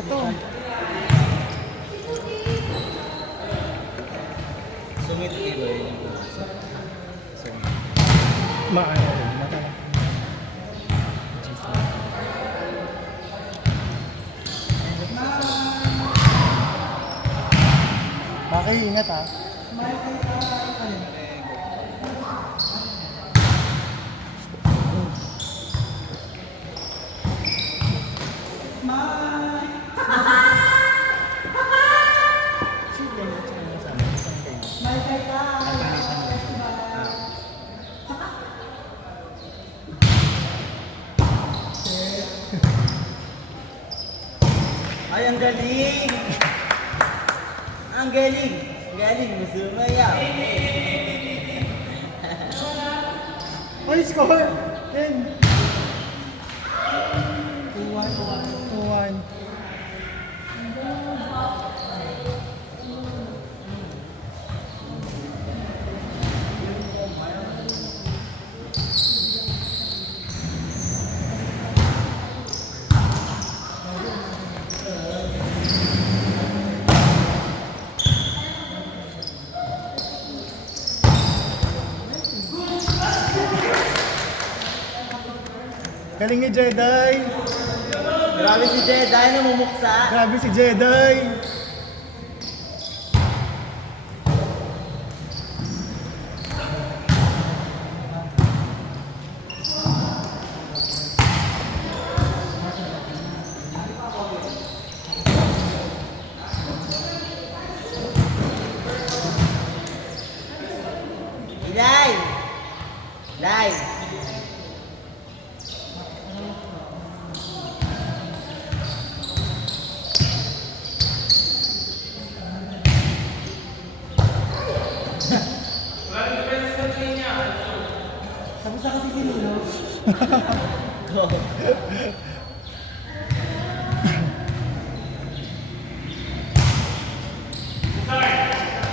Ito. Sumit iba yun. Maano rin. Matala. Maki, ingat ha. Ay, ang galing! Ang galing! Ang galing, masumaya. Oy, score! 10. 2-1. 2-1. Galing ni Jedi! Grabe si Jedi na mumuksa. Grabe si Jedi! Live! Live! Tapos na kasi sinulo. Go.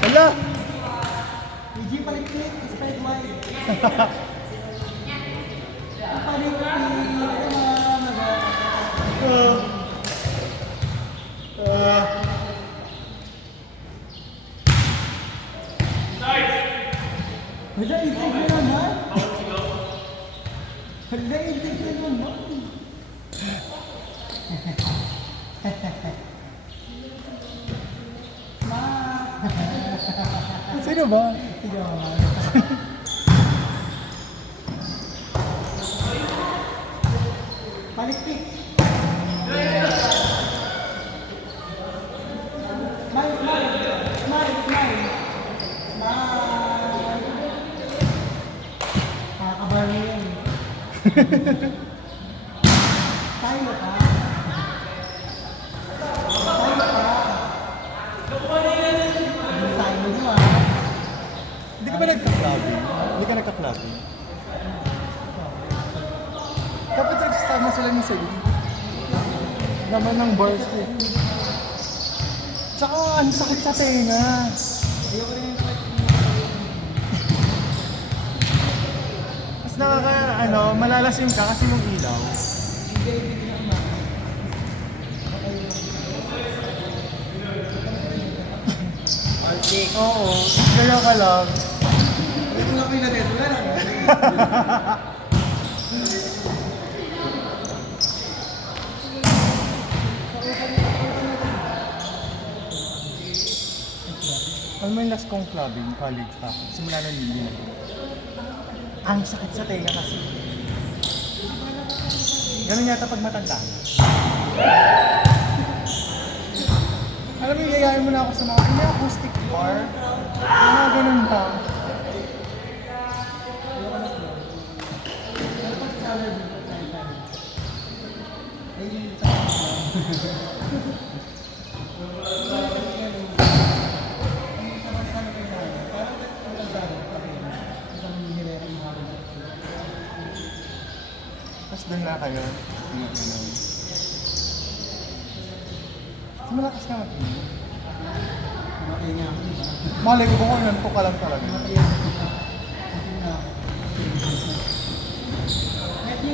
Hala! PG palikpik, spread wide. Palikpik, Wala, insig mo naman. Wala, insig mo naman. Sino ba? Sige naman. Palikpik. Smile, smile. Smile, smile. Smile. Kakabaro yun. Tayo ka. Tayo ka. Tayo mo ah. Hindi ka ba nagka-clubbing? Hindi ka nagka-clubbing? Dapat nagsasama sila ng sabi. Naman ng bars eh. Tsaka ang sakit sa tenga. Ayoko rin yung Tapos malalasim ka kasi yung ilaw. all six. Oo, kaya ka lang. Hindi ko na pinates. Wala lang. Alam mo yung last kong clubbing, college pa. Simula na hindi na. Ang sakit sa tenga kasi. Ganun yata pag matanda na. Alam mo, yayain mo na ako sa mga acoustic bar. Mga ganun ba? Tapos doon na kayo. Malakas ka makinig. Okay nga. Malay ko kung nanto ka lang talaga.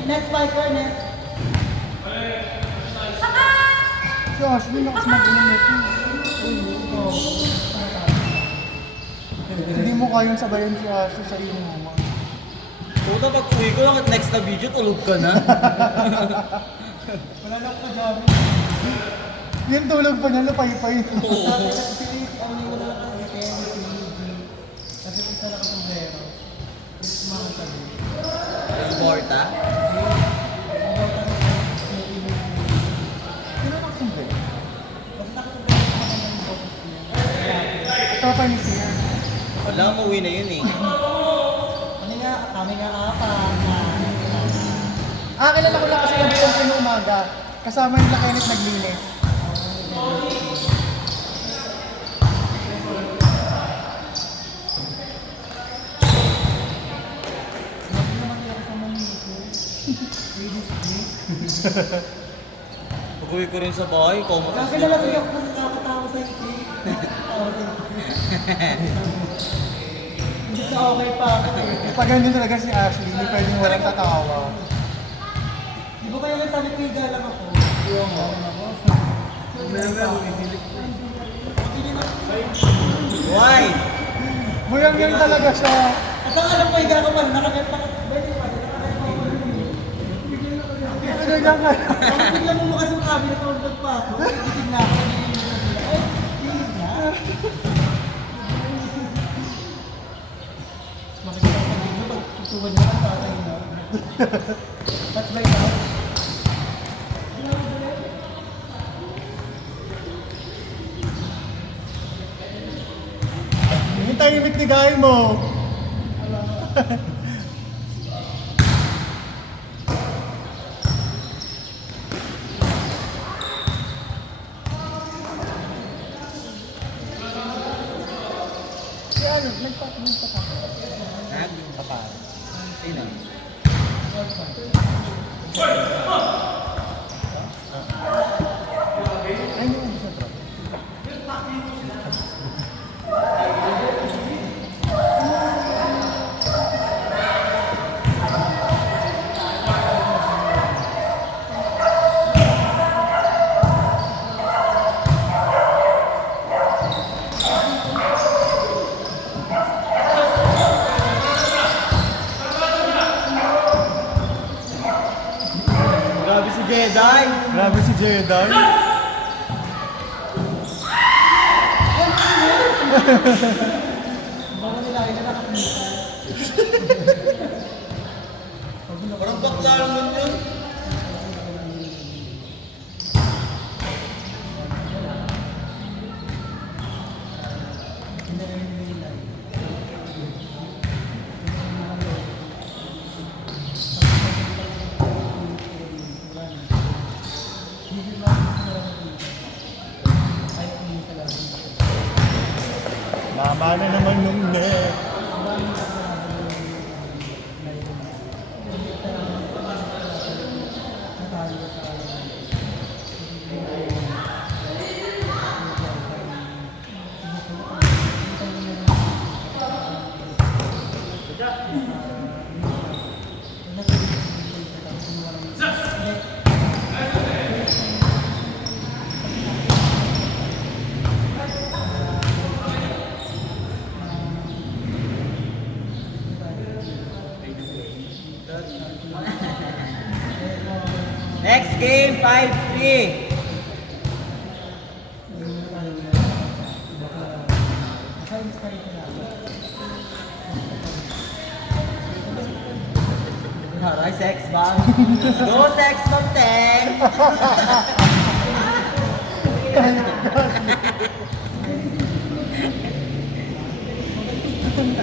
Next fighter, next. Si Ashley, lakas mag-inom ito. Hindi mo kayang sabayan si Ashley sa iyo mo. Puta, pag uwi ko lang at next na video, tulog ka na. Wala na ako kajabi. Yung tulog pa niya, lupay-pay. Si Liz, ang liwan na lang kasi kaya si Luigi. Kasi isa na kasumbrero. Tapos kumakanta din. Borta? Sino nakasumbre? Kasi nakasumbrero ko naman yung boses niya. Tropa ni Siya. Wala, umuwi na yun eh. Kami nga apa na. Kilala ko lang kasi yung buong pinumaga. Kasama nila Kenneth naglinis. Sabi naman kaya ako sa Manila. Ladies day. Pag uwi ko rin sa bahay, komakas Nakakilala siya ako kasi nakakatawa sa iti. Hindi sa okay pa ako eh. Pag ganyan talaga si Ashley, hindi pwedeng walang tatawa. Di ba kaya sabi ko higa lang ako? Why? Buyang-yang talaga siya. At ang alam ko higa ka man, nakakita ka. Ganyan nga. Ang bigla mo kasi yung cabinet ko pa ako. Gising na ako. Ay, gising na. Makikita ko sa video, pag tutuwan niya lang tatay na. That's right now. Yung tahimik ni Guy mo. Si ano, nagpapakita. Ha? Papa. Sino? Ay, yung isa bro. Grabe si Jedi! Grabe si Jedi. Baka nilagay na nakapita. Parang bakla naman yun. Hindi na yung nilagay. Mama na naman yung net. Next game, 5-3. Aray, sex bomb. Go, sex bomb, Teng!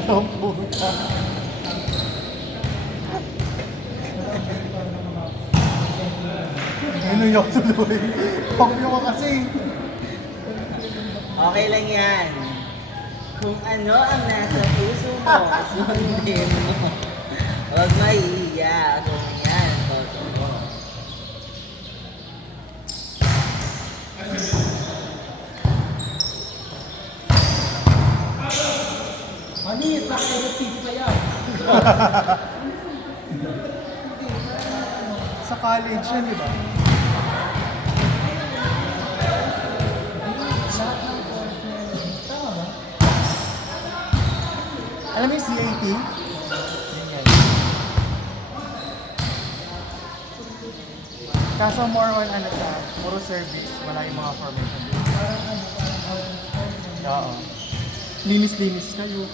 Ang puta. Ano yung tuloy? Pakyo ka kasi. Okay lang yan. Kung ano ang nasa puso mo, sundin mo. Huwag mahihiya kung yan, totoo. Manis, nakakagastid pa yan. Sa college yan, di ba? Alam mo yung CAT? Yun yan. Kaso more on ano siya, puro service, wala yung mga formation. Oo. Linis-linis kayo.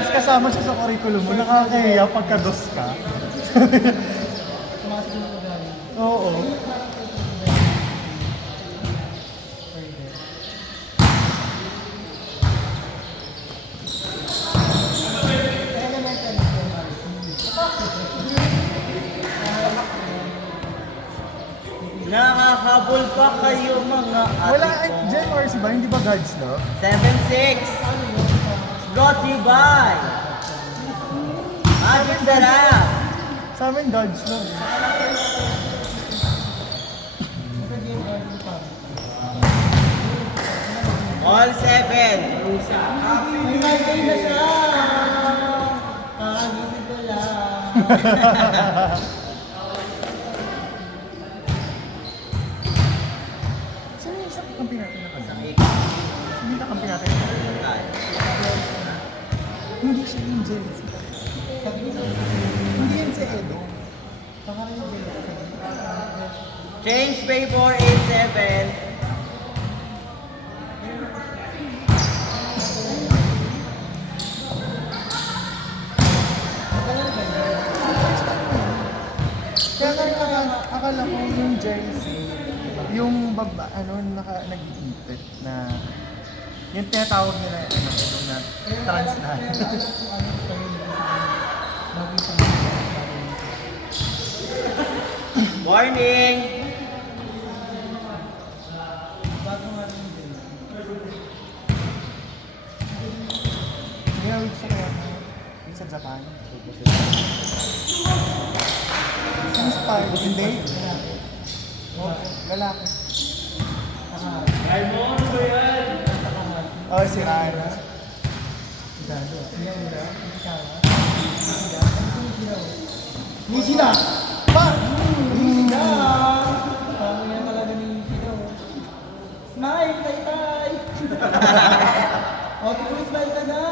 Mas kasama siya sa curriculum mo, nakakahiya pagka-dos ka. Sumasagot ko galing. Oo. Nakakabol pa kayo mga ate Wala, ko. Jen or si ba? Hindi ba God's Love? 7-6. Brought to you by Magic Sarap. Sa amin, God's Love. All 7. May birthday na siya! Kakagising ko lang. Sino yung isang kampi natin na kanya? Sakit. Sino yung kampi natin na kanya? Hindi siya yung Jen. Hindi yan si Edo. Change paper 8-7. Kaya akala ko yung jersey, yung baba, nag-iipit na yung tinatawag nila na trans na. Morning. Ginawid siya kaya yung sa Japan. Yung spy, hindi. Lalaki. Oh, si Rana. Nishida! Pa! Nishida! Parang yan talaga ni Nishida. Smile, tay-tay! O, tuloy smile ka na!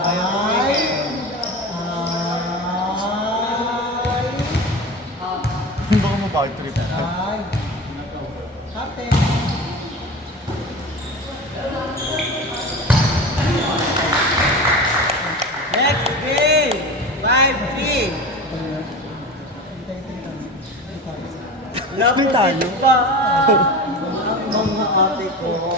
Ay! Ay! Baka mo bakit trip? Ay! Ate! Next game. 5-3. Split tayo. Lapusin pa. Mga ate ko.